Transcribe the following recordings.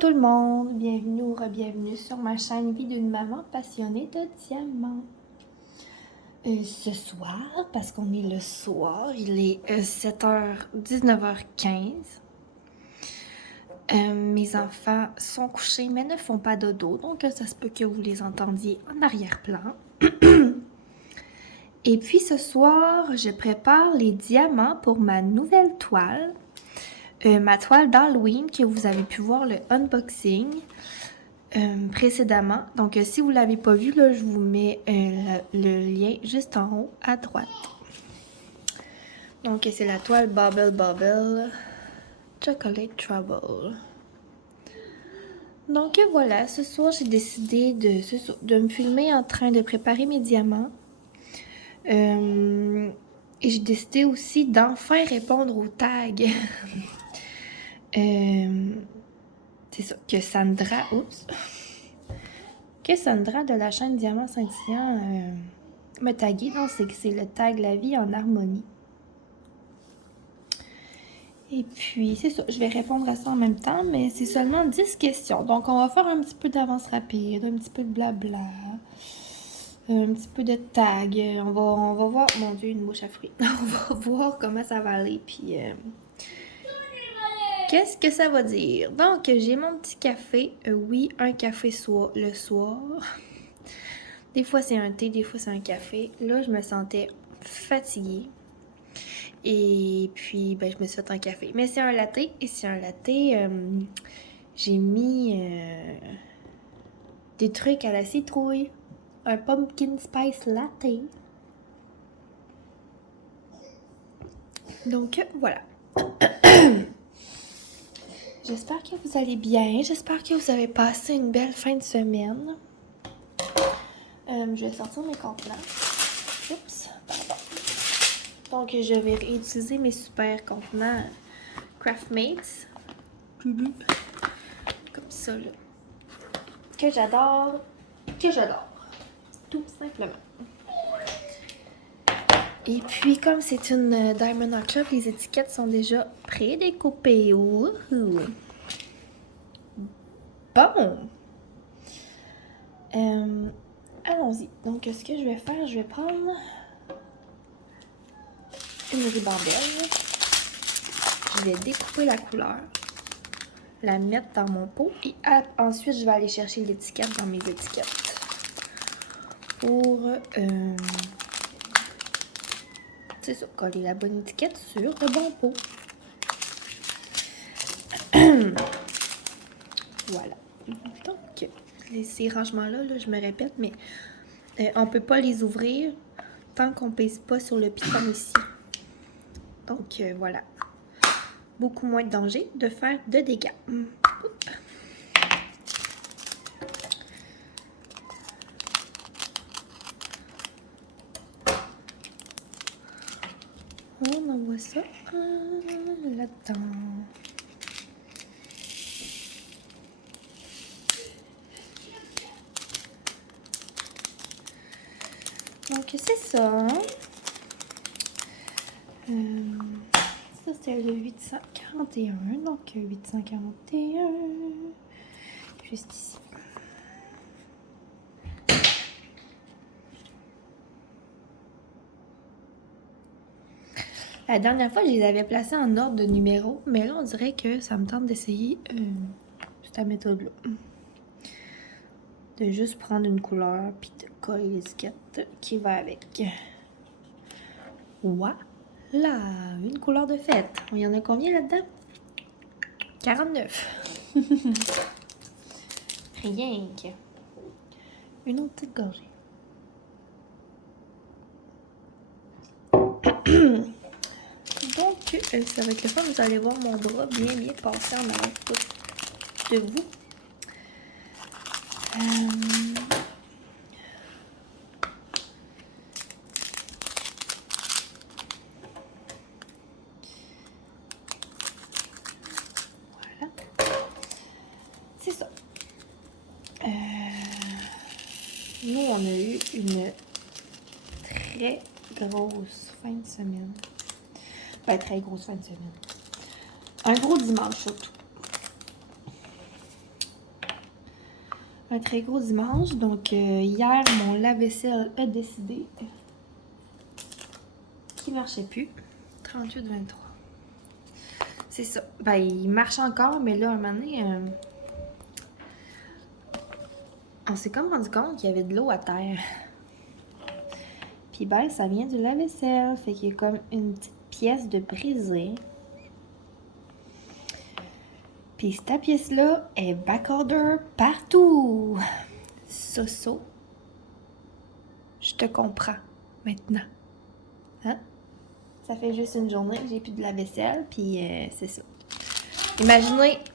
tout le monde, bienvenue ou re-bienvenue sur ma chaîne Vie d'une maman passionnée de diamants. Ce soir, parce qu'on est le soir, il est 19h15. Mes enfants sont couchés mais ne font pas dodo, donc ça se peut que vous les entendiez en arrière-plan. Et puis ce soir, je prépare les diamants pour ma nouvelle toile. Ma toile d'Halloween que vous avez pu voir le unboxing précédemment. Donc si vous ne l'avez pas vu, là, je vous mets le lien juste en haut à droite. Donc c'est la toile Bubble Bubble Chocolate Trouble. Donc voilà, ce soir j'ai décidé de me filmer en train de préparer mes diamants. Et j'ai décidé aussi d'enfin répondre aux tags. C'est ça, que Sandra de la chaîne Diamant Scintillant me tagué. Donc c'est le tag La vie en harmonie. Et puis c'est ça, je vais répondre à ça en même temps, mais c'est seulement 10 questions. Donc on va faire un petit peu d'avance rapide, un petit peu de blabla, un petit peu de tag. On va voir, mon Dieu, une mouche à fruits. On va voir comment ça va aller, puis qu'est-ce que ça va dire? Donc, j'ai mon petit café. Oui, un café le soir. Des fois, c'est un thé, des fois, c'est un café. Là, je me sentais fatiguée. Et puis, ben, je me suis fait un café. Mais c'est un latte. Et c'est un latte, j'ai mis des trucs à la citrouille. Un pumpkin spice latte. Donc, voilà. J'espère que vous allez bien. J'espère que vous avez passé une belle fin de semaine. Je vais sortir mes contenants. Oups, pardon. Donc, je vais réutiliser mes super contenants Craftmates. Comme ça, là. Que j'adore. Tout simplement. Et puis, comme c'est une Diamond Art Club, les étiquettes sont déjà prédécoupées. Wouhou! Bon! Allons-y. Donc, ce que je vais faire, je vais prendre une ribambelle. Je vais découper la couleur, la mettre dans mon pot et ensuite, je vais aller chercher l'étiquette dans mes étiquettes pour, c'est ça, coller la bonne étiquette sur le bon pot. Voilà. Donc, ces rangements-là, là, je me répète, mais on ne peut pas les ouvrir tant qu'on ne pèse pas sur le piton ici. Donc, voilà. Beaucoup moins de danger de faire de dégâts. On envoie ça là-dedans. Donc, c'est ça. Ça, c'est le 841. Donc, 841. Juste ici. La dernière fois, je les avais placés en ordre de numéro, mais là, on dirait que ça me tente d'essayer cette méthode-là. De juste prendre une couleur puis de coller l'étiquette qui va avec. Voilà! Une couleur de fête. Il y en a combien là-dedans? 49. Rien que. Une autre petite gorgée. Donc, ça va être le fun. Vous allez voir mon bras bien passé en avant de vous. Voilà. C'est ça. Nous, on a eu une très grosse fin de semaine. Pas très grosse fin de semaine. Un gros dimanche surtout. un très gros dimanche. Donc, hier, mon lave-vaisselle a décidé qu'il marchait plus. 38-23. C'est ça. Ben, il marche encore, mais là, un moment donné, on s'est comme rendu compte qu'il y avait de l'eau à terre. Puis ben, ça vient du lave-vaisselle. Fait qu'il y a comme une petite pièce de brisée. Puis cette pièce-là est backorder partout. Soso, je te comprends maintenant. Hein? Ça fait juste une journée que j'ai plus de lave-vaisselle, puis c'est ça.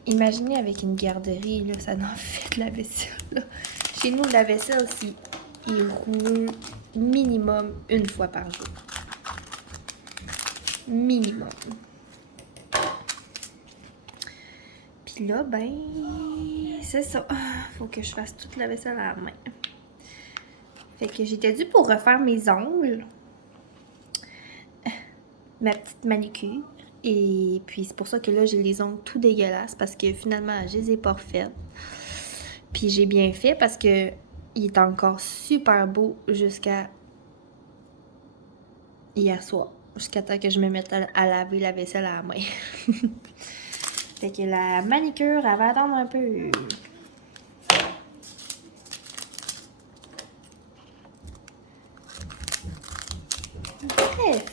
Imaginez avec une garderie, là, ça en fait de la vaisselle. Là. Chez nous, la vaisselle, il roule minimum une fois par jour. Minimum. Puis là, ben, c'est ça. Faut que je fasse toute la vaisselle à la main. Fait que j'étais due pour refaire mes ongles. Ma petite manicure. Et puis c'est pour ça que là, j'ai les ongles tout dégueulasses parce que finalement, je les ai pas refaites. Puis j'ai bien fait parce que il est encore super beau jusqu'à hier soir. Jusqu'à temps que je me mette à laver la vaisselle à la main. Fait que la manicure, elle va attendre un peu. Bref.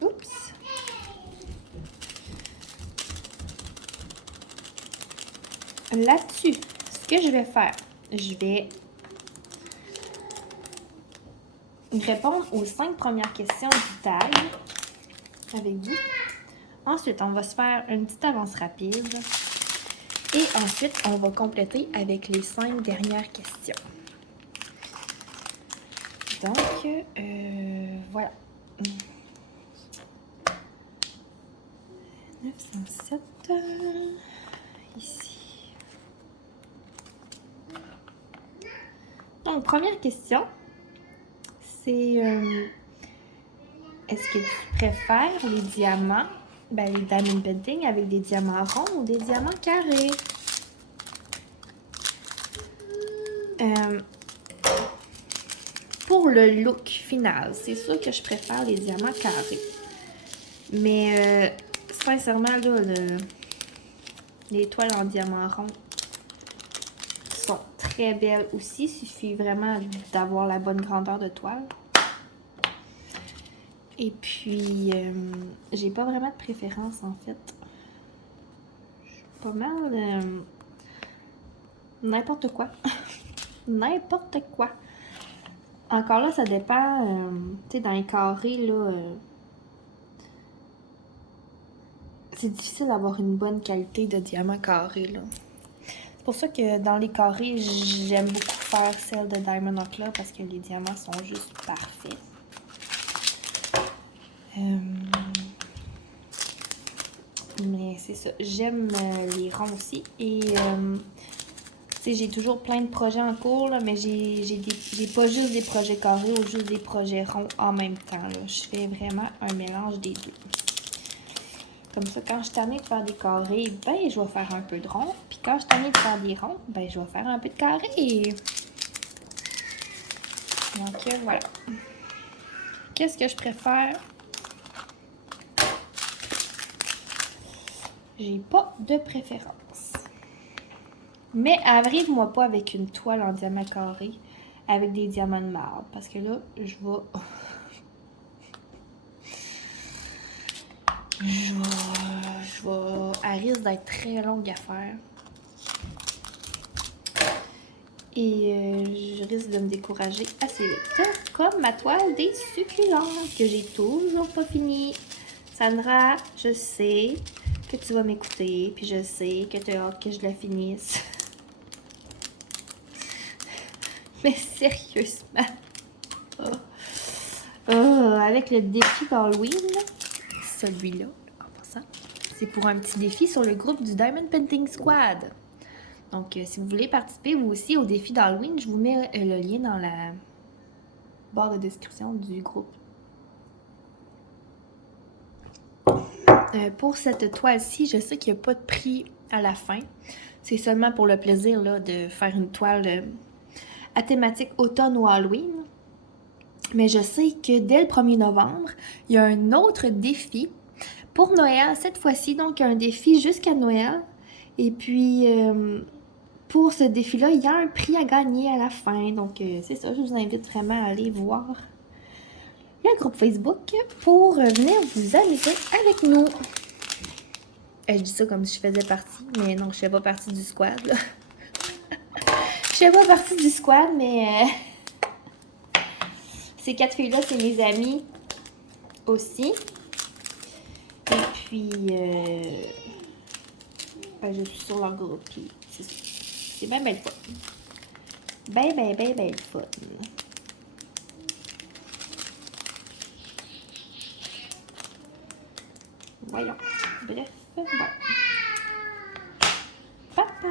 Oups. Là-dessus, ce que je vais faire, je vais répondre aux 5 premières questions du tag avec vous. Ensuite, on va se faire une petite avance rapide. Et ensuite, on va compléter avec les 5 dernières questions. Donc, voilà. 907, ici. Donc, première question, c'est est-ce que tu préfères les diamants, ben, les diamond painting avec des diamants ronds ou des diamants carrés? Pour le look final, c'est sûr que je préfère les diamants carrés. Mais sincèrement, là, les toiles en diamant rond sont très belles aussi. Il suffit vraiment d'avoir la bonne grandeur de toile. Et puis, j'ai pas vraiment de préférence en fait. Je suis pas mal n'importe quoi. N'importe quoi. Encore là, ça dépend. Tu sais, dans les carrés, là, c'est difficile d'avoir une bonne qualité de diamant carré, là. C'est pour ça que dans les carrés, j'aime beaucoup faire celle de Diamond Ocla parce que les diamants sont juste parfaits. Mais c'est ça. J'aime les ronds aussi. Et tu sais, j'ai toujours plein de projets en cours, là, mais j'ai pas juste des projets carrés ou juste des projets ronds en même temps. Là. Je fais vraiment un mélange des deux. Comme ça, quand je suis tannée de faire des carrés, ben, je vais faire un peu de rond. Puis quand je suis tannée de faire des ronds, ben, je vais faire un peu de carré. Donc, voilà. Qu'est-ce que je préfère? J'ai pas de préférence. Mais arrive-moi pas avec une toile en diamant carré avec des diamants de marbre. Parce que là, je vais... Elle risque d'être très longue à faire. Et je risque de me décourager assez vite. Comme ma toile des succulents que j'ai toujours pas fini. Sandra, je sais que tu vas m'écouter. Puis je sais que tu as hâte que je la finisse. Mais sérieusement. Avec le défi d'Halloween, celui-là, en passant, c'est pour un petit défi sur le groupe du Diamond Painting Squad. Donc, si vous voulez participer vous aussi au défi d'Halloween, je vous mets le lien dans la barre de description du groupe. Pour cette toile-ci, je sais qu'il n'y a pas de prix à la fin. C'est seulement pour le plaisir là, de faire une toile à thématique automne ou Halloween. Mais je sais que dès le 1er novembre, il y a un autre défi pour Noël cette fois-ci. Donc, un défi jusqu'à Noël. Et puis, pour ce défi-là, il y a un prix à gagner à la fin. Donc, c'est ça, je vous invite vraiment à aller voir le groupe Facebook pour venir vous amuser avec nous. Je dis ça comme si je faisais partie, mais non, je fais pas partie du squad, là. Je fais pas partie du squad, mais ces 4 filles-là, c'est mes amies aussi. Et puis, je suis sur leur groupe, puis c'est bien le fun. Ben le fun. Voyons. Bref, voilà. Papa!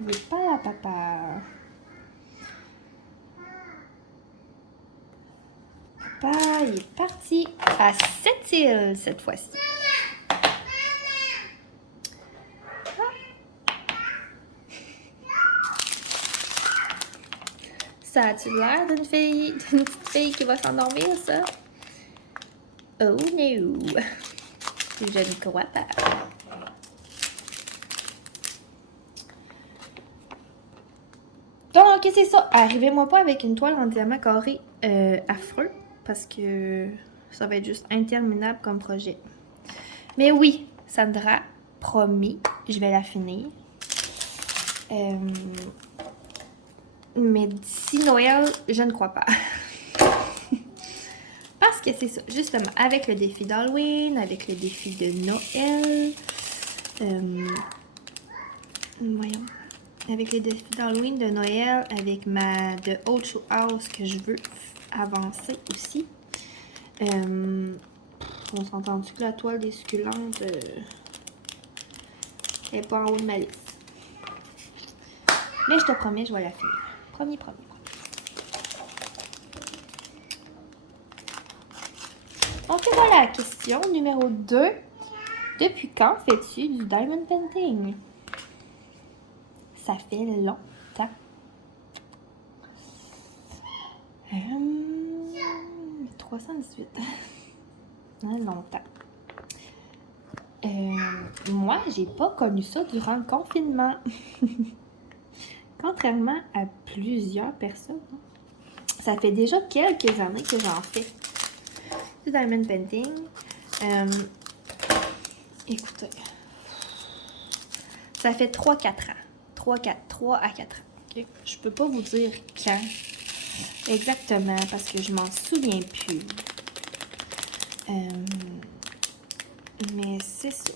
Il est pas là, papa. Papa, il est parti à Sept-Îles cette fois-ci. Ça a-tu l'air d'une petite fille qui va s'endormir, ça? Oh no! Je ne crois pas. Donc, c'est ça. Arrivez-moi pas avec une toile en diamant carré affreux, parce que ça va être juste interminable comme projet. Mais oui, Sandra, promis, je vais la finir. Mais d'ici Noël, je ne crois pas. Parce que c'est ça, justement, avec le défi d'Halloween, avec le défi de Noël, voyons, avec le défi d'Halloween, de Noël, avec de Old Show House que je veux avancer aussi. On s'entend-tu que la toile des succulentes n'est pas en haut de ma liste. Mais je te promets, je vais la finir. Promis. Donc voilà, question numéro 2. Depuis quand fais-tu du diamond painting? Ça fait longtemps. 318. Longtemps. Moi, j'ai pas connu ça durant le confinement. Contrairement à plusieurs personnes. Ça fait déjà quelques années que j'en fais du diamond painting. Écoutez, ça fait 3-4 ans. 3 à 4 ans. Okay? Je peux pas vous dire quand exactement parce que je m'en souviens plus. Mais c'est ça.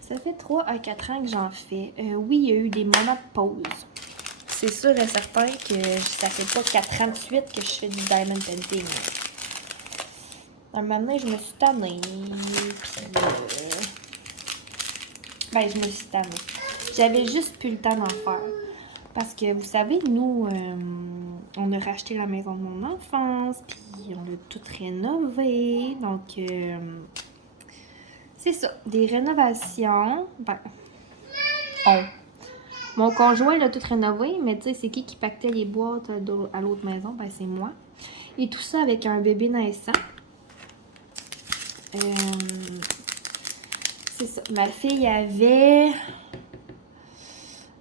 Ça fait 3 à 4 ans que j'en fais. Oui, il y a eu des moments de pause. C'est sûr et certain que ça fait pas 4 ans de suite que je fais du diamond painting. Un moment donné, je me suis tannée. Puis, je me suis tannée. J'avais juste plus le temps d'en faire. Parce que, vous savez, nous, on a racheté la maison de mon enfance, puis on a tout rénové. Donc, c'est ça. Des rénovations. Mon conjoint l'a tout rénové, mais tu sais, c'est qui pactait les boîtes à l'autre maison? Ben, c'est moi. Et tout ça avec un bébé naissant. C'est ça. Ma fille avait...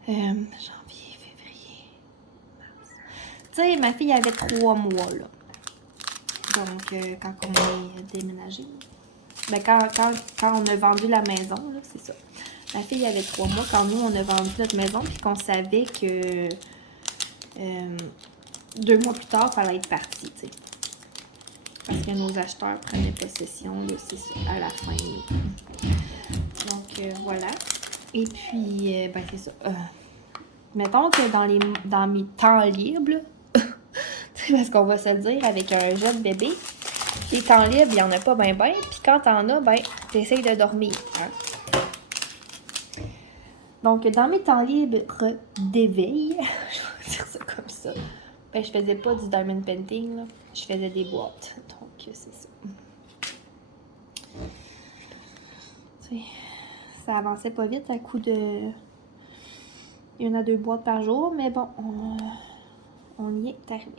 janvier, février, mars. Tu sais, ma fille avait 3 mois, là. Donc, quand on est déménagé. Ben, quand on a vendu la maison, là, c'est ça. Ma fille avait 3 mois quand nous, on a vendu notre maison, puis qu'on savait que 2 mois plus tard, il fallait être parti, tu sais. Parce que nos acheteurs prenaient possession, là, c'est ça, à la fin. Donc, voilà. Et puis, ben, c'est ça. Mettons que dans mes temps libres, parce qu'on va se le dire, avec un jeune bébé, les temps libres, il n'y en a pas ben. Puis quand t'en as, ben, t'essayes de dormir. Hein? Donc, dans mes temps libres d'éveil, je vais dire ça comme ça, Ben, je faisais pas du diamond painting, là. Je faisais des boîtes. Donc, c'est ça. T'sais, ça avançait pas vite à coup de... Il y en a 2 boîtes par jour, mais bon, on y est arrivé.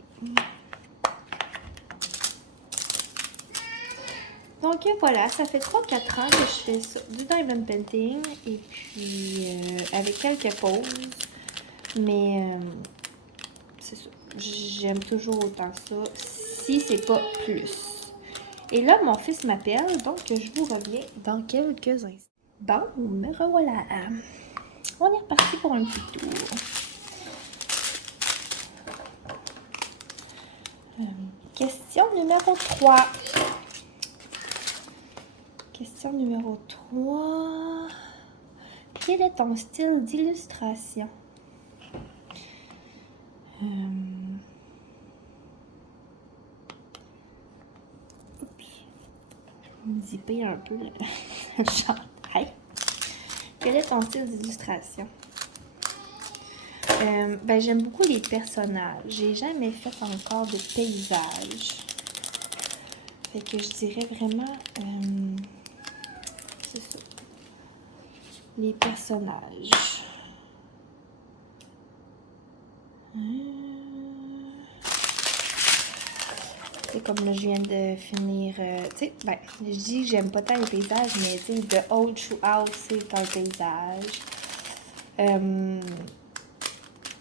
Donc voilà, ça fait 3-4 ans que je fais ça, du diamond painting, et puis avec quelques pauses, mais c'est ça, j'aime toujours autant ça, si c'est pas plus. Et là, mon fils m'appelle, donc je vous reviens dans quelques instants. Bon, me revoilà. On est reparti pour un petit tour. Question numéro 3. Question numéro 3. Quel est ton style d'illustration? Zipper un peu le chandail. Quel est ton style d'illustration? Ben, j'aime beaucoup les personnages. J'ai jamais fait encore de paysage. Fait que je dirais vraiment... c'est ça. Les personnages. C'est comme là, je viens de finir... tu sais, ben, je dis que j'aime pas tant les paysages, mais tu sais, The Old True House, c'est un paysage.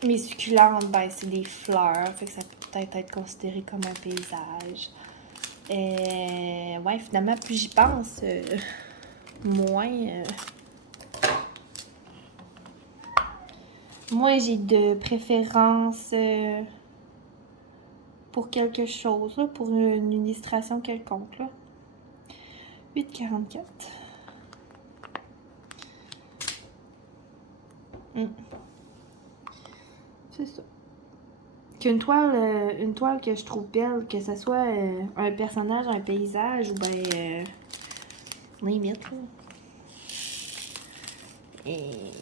Mes succulentes, ben, c'est des fleurs. Fait que ça peut peut-être être considéré comme un paysage. Ouais, finalement, plus j'y pense, moins... Moi, j'ai de préférence pour quelque chose, là, pour une illustration quelconque. Là. 8,44. C'est ça. Qu'une toile, une toile que je trouve belle, que ce soit un personnage, un paysage, ou ben limite, là. Et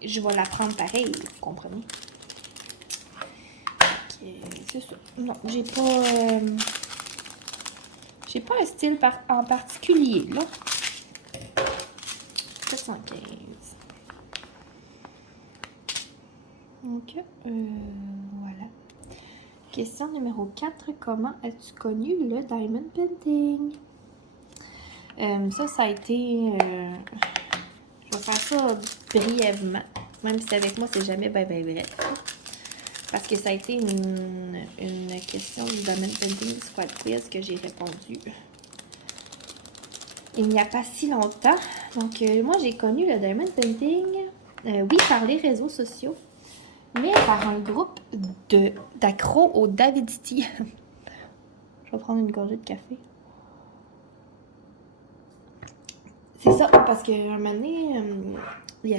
je vais la prendre pareil, vous comprenez? C'est ça. Non, j'ai pas un style en particulier, là. 715. Donc, voilà. Question numéro 4. Comment as-tu connu le diamond painting? Ça a été... je vais faire ça brièvement. Même si avec moi, c'est jamais ben vrai. Parce que ça a été une question du diamond painting squad quiz que j'ai répondu il n'y a pas si longtemps. Donc, moi, j'ai connu le diamond painting, oui, par les réseaux sociaux, mais par un groupe d'accros au Davidity. Je vais prendre une gorgée de café. C'est ça, parce qu'à un moment donné, il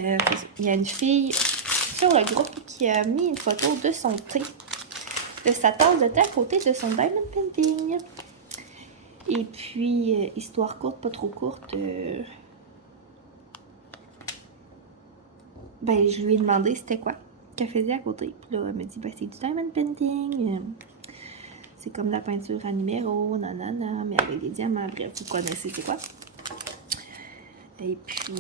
y a une fille sur le groupe qui a mis une photo de son thé, de sa tasse de thé à côté de son diamond painting. Et puis, histoire courte, pas trop courte, ben, je lui ai demandé c'était quoi qu'elle faisait à côté. Puis là, elle m'a dit, ben, c'est du diamond painting. C'est comme la peinture à numéro, nanana, mais avec des diamants. Bref, vous connaissez c'est quoi. Et puis,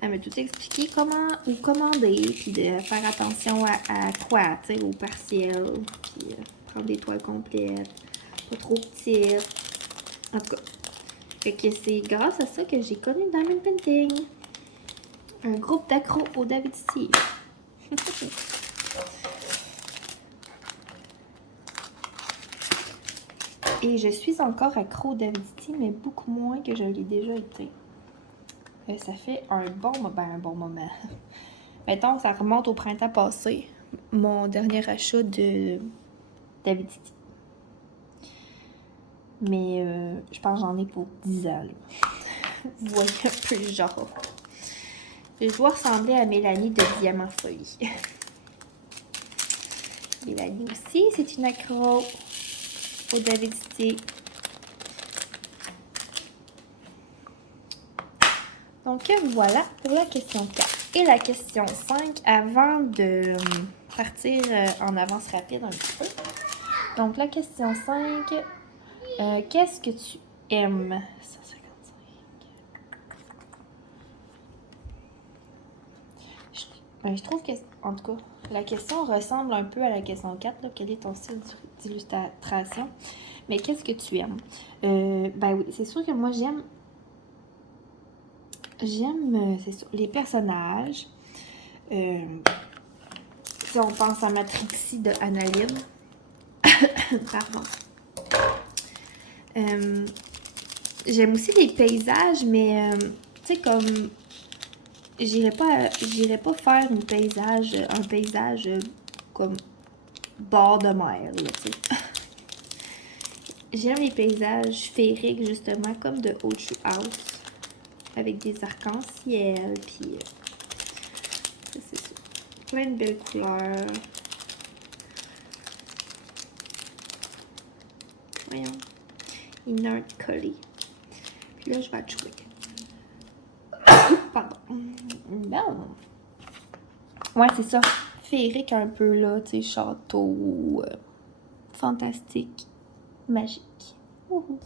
elle m'a tout expliqué comment ou commander, puis de faire attention à quoi, tu sais, au partiel, puis prendre des toiles complètes, pas trop petites. En tout cas, fait que c'est grâce à ça que j'ai connu le diamond painting. Un groupe d'accros au Davidity. Et je suis encore accro au Davidity, mais beaucoup moins que je l'ai déjà été. Ça fait un bon moment. Mettons, ça remonte au printemps passé, mon dernier achat de Davidity. Mais je pense que j'en ai pour 10 ans. Vous voyez un peu le genre. Je dois ressembler à Mélanie de Diamant Folie. Mélanie aussi, c'est une accro au Davidity. Donc voilà pour la question 4. Et la question 5, avant de partir en avance rapide un petit peu. Donc, la question 5. Qu'est-ce que tu aimes? 155. Je trouve que, en tout cas, la question ressemble un peu à la question 4. Là. Quel est ton style d'illustration? Mais qu'est-ce que tu aimes? Ben oui, c'est sûr que moi, j'aime, c'est sûr, les personnages. Si on pense à Matrixie de Annalyn. Pardon. J'aime aussi les paysages, mais tu sais, comme j'irais pas faire un paysage comme bord de mer, là, tu sais. J'aime les paysages féeriques, justement, comme de Old Tree House, avec des arcs-en-ciel, puis c'est ça. Plein de belles couleurs. Voyons. Inert collé. Puis là, je vais jouer. Pardon. Bon. Ouais, c'est ça. Féerique un peu, là, tu sais, château. Fantastique. Magique. Wouhou.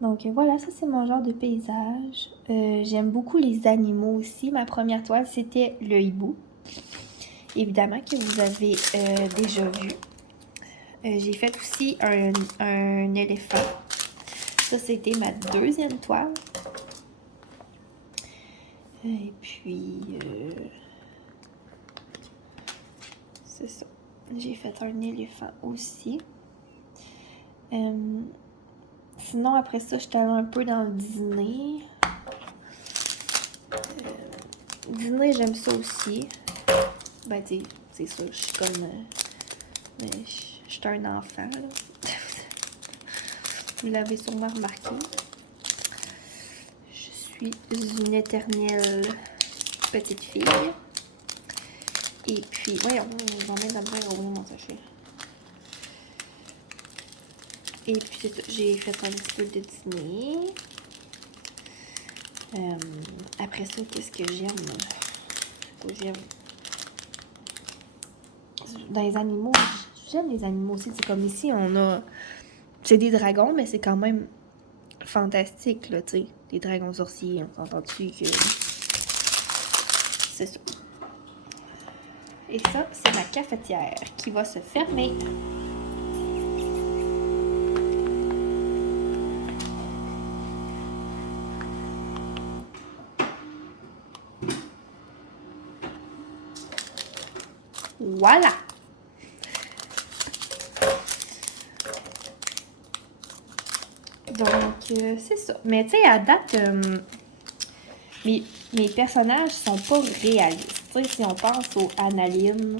Donc voilà, ça c'est mon genre de paysage. J'aime beaucoup les animaux aussi. Ma première toile, c'était le hibou. Évidemment que vous avez déjà vu. J'ai fait aussi un éléphant. Ça, c'était ma deuxième toile. Et puis, c'est ça. J'ai fait un éléphant aussi. Sinon, après ça, j'étais allée un peu dans le Disney. Disney, j'aime ça aussi. Ben, tu sais, c'est sûr, je suis comme... mais je suis un enfant, là. Vous l'avez sûrement remarqué. Je suis une éternelle petite fille. Et puis, voyons, j'en ai la misère à ouvrir mon sachet. Et puis, j'ai fait un petit peu de Disney. Après ça, qu'est-ce que j'aime? Dans les animaux, j'aime les animaux aussi. C'est comme ici, on a... C'est des dragons, mais c'est quand même fantastique, là, tu sais. Des dragons sorciers, on s'entend dessus que... C'est ça. Et ça, c'est ma cafetière qui va se fermer. Voilà! Donc, c'est ça. Mais tu sais, à date, mes personnages sont pas réalistes. Tu sais, si on pense aux Annalyn,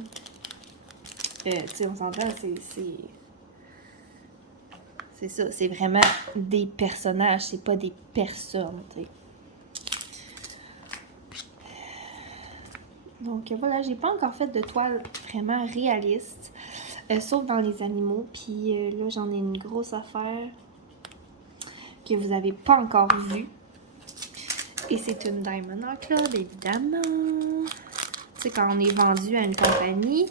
tu sais, on s'entend, c'est ça. C'est vraiment des personnages, c'est pas des personnes, tu sais. Donc, voilà, j'ai pas encore fait de toile vraiment réaliste, sauf dans les animaux. Puis là, j'en ai une grosse affaire que vous avez pas encore vue. Et c'est une Diamond Art Club, évidemment. Tu sais, quand on est vendu à une compagnie,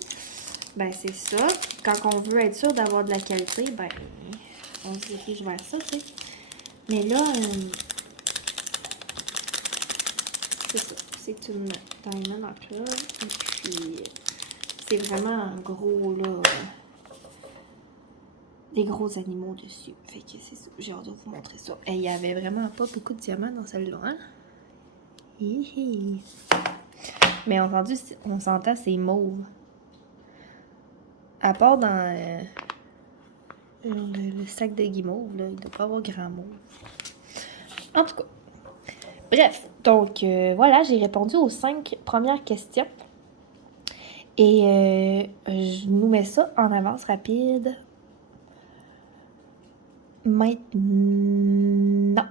ben c'est ça. Quand on veut être sûr d'avoir de la qualité, ben on se dirige vers ça, tu sais. Mais là, c'est ça. C'est une Diamond Art Club. Et puis, c'est vraiment un gros, là, des gros animaux dessus. Fait que c'est ça. J'ai hâte de vous montrer ça. Et il y avait vraiment pas beaucoup de diamants dans celle-là, hein? Hihi. Mais on s'entend, c'est mauve. À part dans le sac de guimauve, là, il ne doit pas avoir grand mauve. En tout cas. Bref, donc voilà, j'ai répondu aux 5 premières questions. Et je nous mets ça en avance rapide. Maintenant.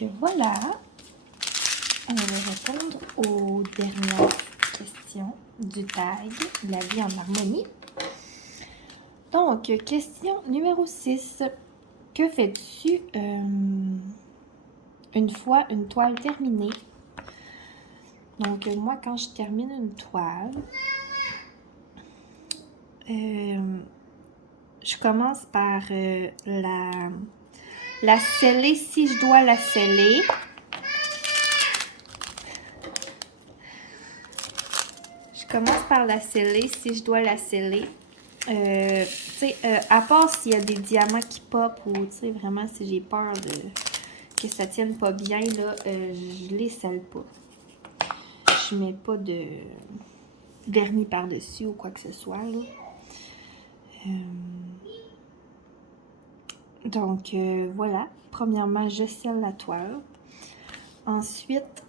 Donc voilà, on va répondre aux dernières questions du tag La vie en harmonie. Donc, question numéro 6. Que fais-tu une fois une toile terminée? Donc, moi, quand je termine une toile, je commence par la sceller si je dois la sceller. Je commence par la sceller si je dois la sceller. À part s'il y a des diamants qui pop ou vraiment si j'ai peur que ça tienne pas bien, là, je les scelle pas. Je mets pas de vernis par-dessus ou quoi que ce soit. Là. Donc, voilà. Premièrement, je scelle la toile. Ensuite,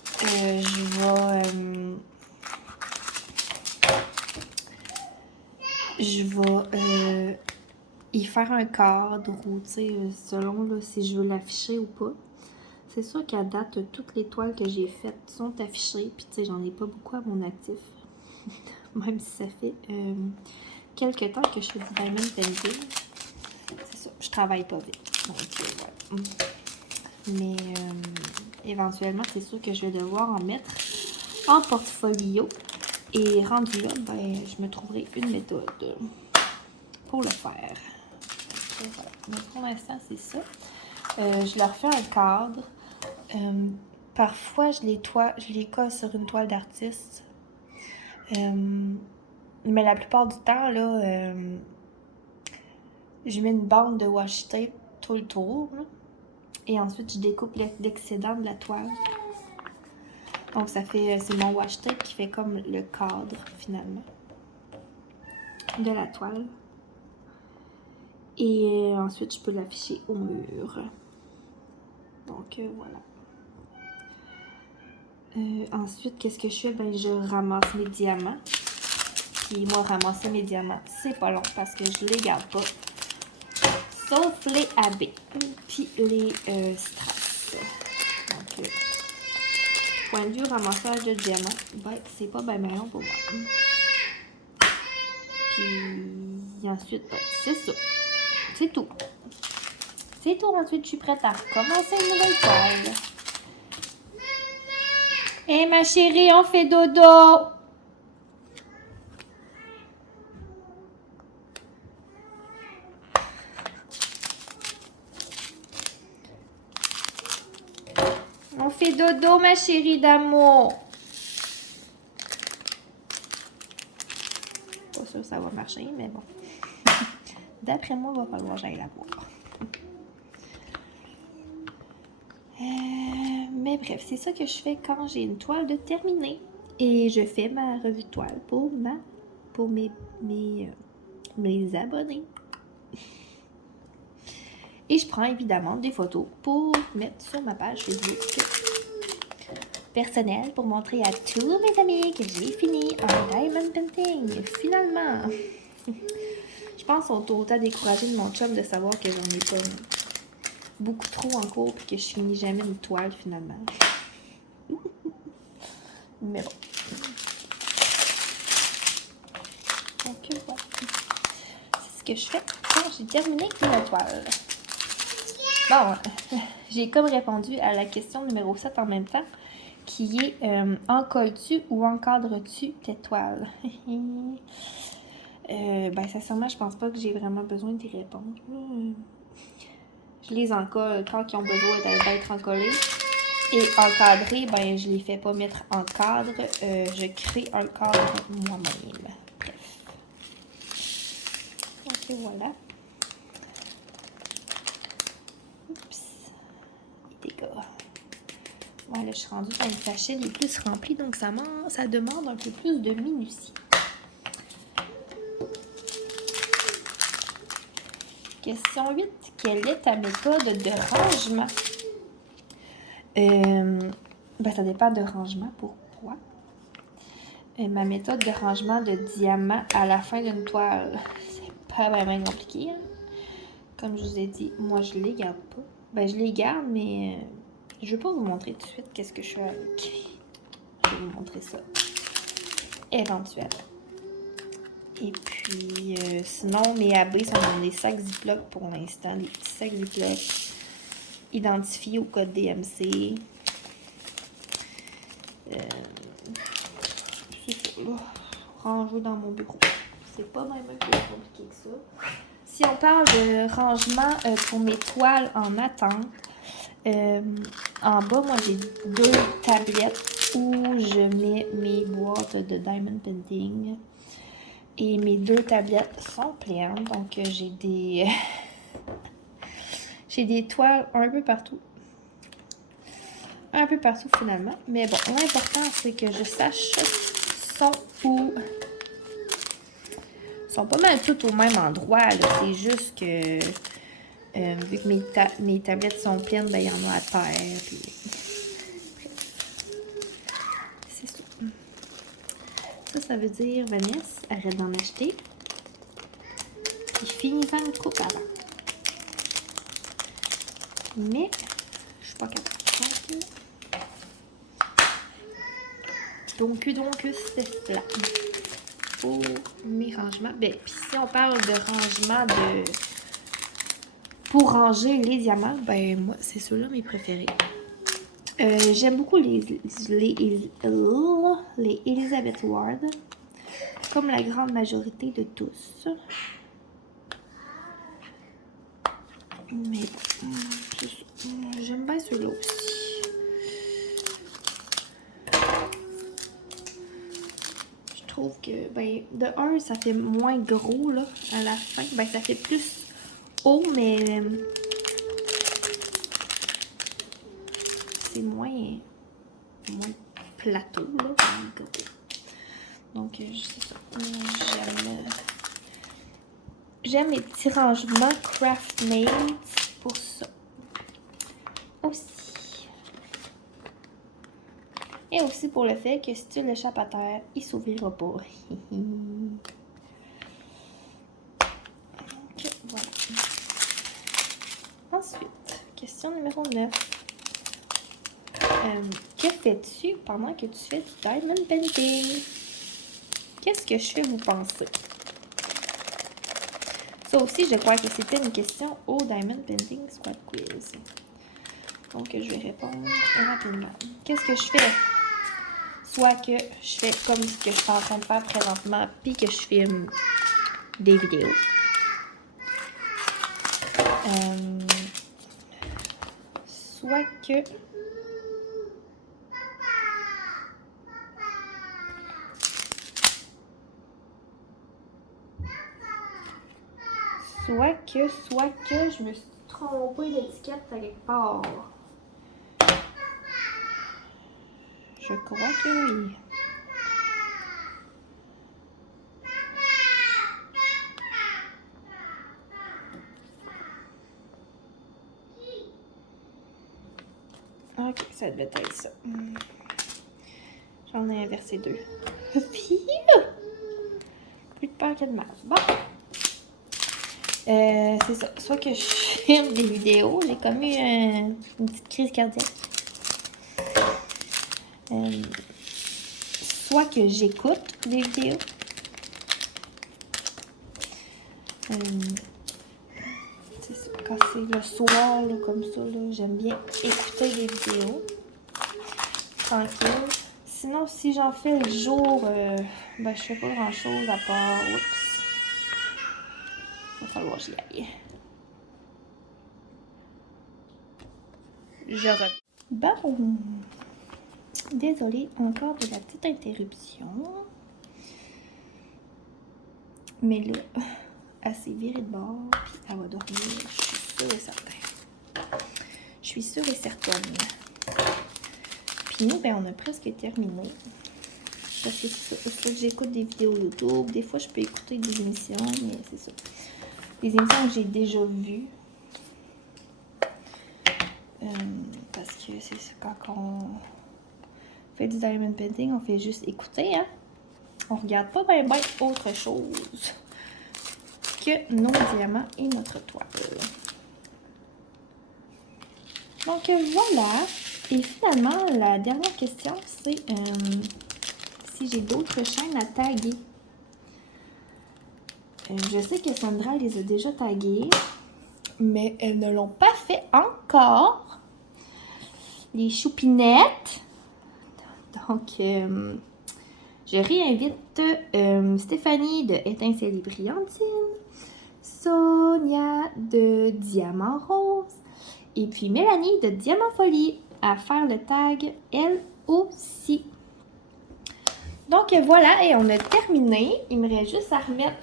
je vais y faire un cadre ou, selon là, si je veux l'afficher ou pas. C'est sûr qu'à date, toutes les toiles que j'ai faites sont affichées. Puis, j'en ai pas beaucoup à mon actif. Même si ça fait quelques temps que je fais du diamond painting. C'est ça, je travaille pas vite. Donc, ouais. Mais éventuellement, c'est sûr que je vais devoir en mettre en portfolio. Et rendu là, ben, je me trouverai une méthode pour le faire. Voilà. Mais pour l'instant, c'est ça. Je leur fais un cadre. Parfois, je les colle sur une toile d'artiste. Mais la plupart du temps, là, je mets une bande de washi tape tout le tour. Là. Et ensuite, je découpe l'excédent de la toile. Donc, c'est mon washi tape qui fait comme le cadre, finalement, de la toile. Et ensuite, je peux l'afficher au mur. Donc, voilà. Ensuite, qu'est-ce que je fais? Ben, je ramasse mes diamants. Puis, moi, ramasser mes diamants, c'est pas long parce que je les garde pas. Sauf les AB. Puis, les strass. Donc, point de vue ramassage de diamants, ben, c'est pas bien long pour moi. Puis, ensuite, ben, c'est ça. C'est tout. C'est tout. Ensuite, je suis prête à recommencer une nouvelle toile. Hé, ma chérie, on fait dodo! On fait dodo, ma chérie d'amour! Pas sûr que ça va marcher, mais bon. D'après moi, il va falloir que j'aille la voir. Mais bref, c'est ça que je fais quand j'ai une toile de terminée. Et je fais ma revue de toile pour mes abonnés. Et je prends évidemment des photos pour mettre sur ma page Facebook personnelle pour montrer à tous mes amis que j'ai fini un diamond painting. Finalement! Je pense qu'ils sont autant découragés de mon chum de savoir que j'en ai pas beaucoup trop en cours et que je finis jamais une toile finalement. Mais bon. Donc voilà. C'est ce que je fais quand j'ai terminé une toile. Bon, j'ai comme répondu à la question numéro 7 en même temps, qui est encolles-tu ou encadres-tu tes toiles? Ben, sincèrement, je pense pas que j'ai vraiment besoin d'y répondre. Je les encolle quand ils ont besoin d'être encollés. Et encadrés, ben, je les fais pas mettre en cadre. Je crée un cadre moi-même. Bref. Ok, voilà. Oups. Les dégâts. Voilà, je suis rendue dans le sachet les plus remplis, donc ça demande un peu plus de minutie. Question 8. Quelle est ta méthode de rangement? Ben, ça dépend de rangement. Pourquoi? Ma méthode de rangement de diamants à la fin d'une toile, c'est pas vraiment compliqué. Hein? Comme je vous ai dit, moi, je les garde pas. Ben, je les garde, mais Je vais pas vous montrer tout de suite qu'est-ce que je fais avec. Je vais vous montrer ça éventuellement. Et puis, sinon, mes AB sont dans des sacs Ziploc pour l'instant. Des petits sacs Ziploc identifiés au code DMC. C'est ça, là. Rangé dans mon bureau. C'est pas même un peu compliqué que ça. Si on parle de rangement pour mes toiles en attente, en bas, moi, j'ai 2 tablettes où je mets mes boîtes de Diamond Painting. Et mes 2 tablettes sont pleines. Donc, j'ai des... j'ai des toiles un peu partout. Un peu partout, finalement. Mais bon, l'important, c'est que je sache sont où. Ils sont pas mal toutes au même endroit. C'est juste que... vu que mes tablettes sont pleines, ben, il y en a à terre. Puis... c'est ça. Ça veut dire, Vanessa, arrête d'en acheter. Puis finis-en une coupe avant. Mais, je suis pas capable. Donc, c'est là. Pour mes rangements. Ben, puis si on parle de rangement de... pour ranger les diamants, ben, moi, c'est ceux-là mes préférés. J'aime beaucoup les Elizabeth Ward, comme la grande majorité de tous. Mais j'aime bien ceux-là aussi. Je trouve que, ben, de un, ça fait moins gros, là, à la fin. Ben, ça fait plus haut, mais c'est moins plateau, là. Donc, c'est ça. J'aime mes petits rangements Craftmate pour ça. Aussi. Et aussi pour le fait que si tu l'échappes à terre, il s'ouvrira pas. Donc, voilà. Ensuite, question numéro 9. Que fais-tu pendant que tu fais du diamond painting? Qu'est-ce que je fais, vous pensez? Ça aussi, je crois que c'était une question au Diamond Painting Squad Quiz. Donc, je vais répondre rapidement. Qu'est-ce que je fais? Soit que je fais comme ce que je suis en train de faire présentement, puis que je filme des vidéos. Soit que... Soit que je me suis trompée d'étiquette à quelque part. Je crois que oui. Ok, ça devait être ça. J'en ai inversé 2. Puis, plus de peur que de mal. Bon. C'est ça. Soit que je filme des vidéos. J'ai comme eu une petite crise cardiaque. Soit que j'écoute des vidéos. C'est ça. Quand c'est le soir, là, comme ça, j'aime bien écouter des vidéos. Tranquille. Sinon, si j'en fais le jour, ben, je fais pas grand chose à part. Oups. Il va falloir que j'y aille. Je reviens. Bon. Désolée encore de la petite interruption. Mais là, elle s'est virée de bord, puis elle va dormir, je suis sûre et certaine. Je suis sûre et certaine. Puis nous, ben, on a presque terminé. Parce que c'est ça. Soit que j'écoute des vidéos YouTube, des fois je peux écouter des émissions, mais c'est ça. Des émissions que j'ai déjà vues. Parce que c'est ça, quand on fait du diamond painting, on fait juste écouter, hein. On regarde pas bien autre chose que nos diamants et notre toile. Donc voilà. Et finalement, la dernière question, c'est si j'ai d'autres chaînes à taguer. Je sais que Sandra les a déjà taguées, mais elles ne l'ont pas fait encore. Les choupinettes. Donc, je réinvite Stéphanie de Étincelle et Brillantine, Sonia de Diamant Rose et puis Mélanie de Diamant Folie à faire le tag elle aussi. Donc voilà, et on a terminé. Il me reste juste à remettre...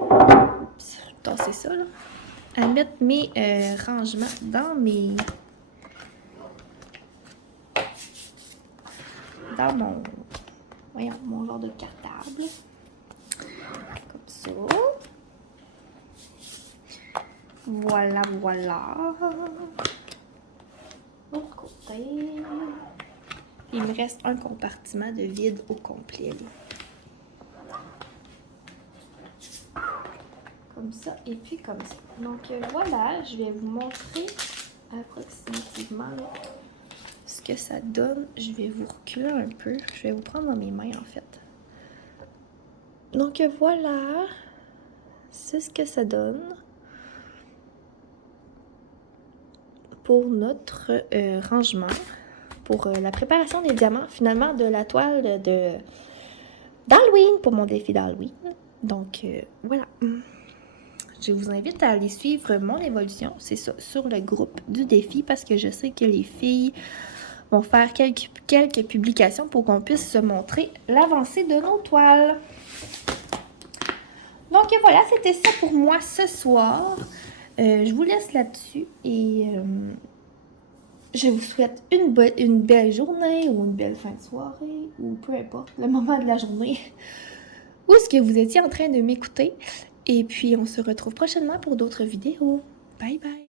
Oups, tasser ça là. À mettre mes rangements dans mes... dans mon... voyons, mon genre de cartable. Comme ça. Voilà, voilà. L'autre côté. Il me reste un compartiment de vide au complet. Là. Comme ça et puis comme ça. Donc voilà, je vais vous montrer approximativement là, ce que ça donne. Je vais vous reculer un peu. Je vais vous prendre dans mes mains en fait. Donc voilà, c'est ce que ça donne pour notre rangement, pour la préparation des diamants, finalement de la toile d'Halloween, pour mon défi d'Halloween. Donc voilà. Je vous invite à aller suivre mon évolution, c'est ça, sur le groupe du défi, parce que je sais que les filles vont faire quelques publications pour qu'on puisse se montrer l'avancée de nos toiles. Donc voilà, c'était ça pour moi ce soir. Je vous laisse là-dessus et je vous souhaite une belle journée ou une belle fin de soirée ou peu importe le moment de la journée où est-ce que vous étiez en train de m'écouter. Et puis on se retrouve prochainement pour d'autres vidéos. Bye bye!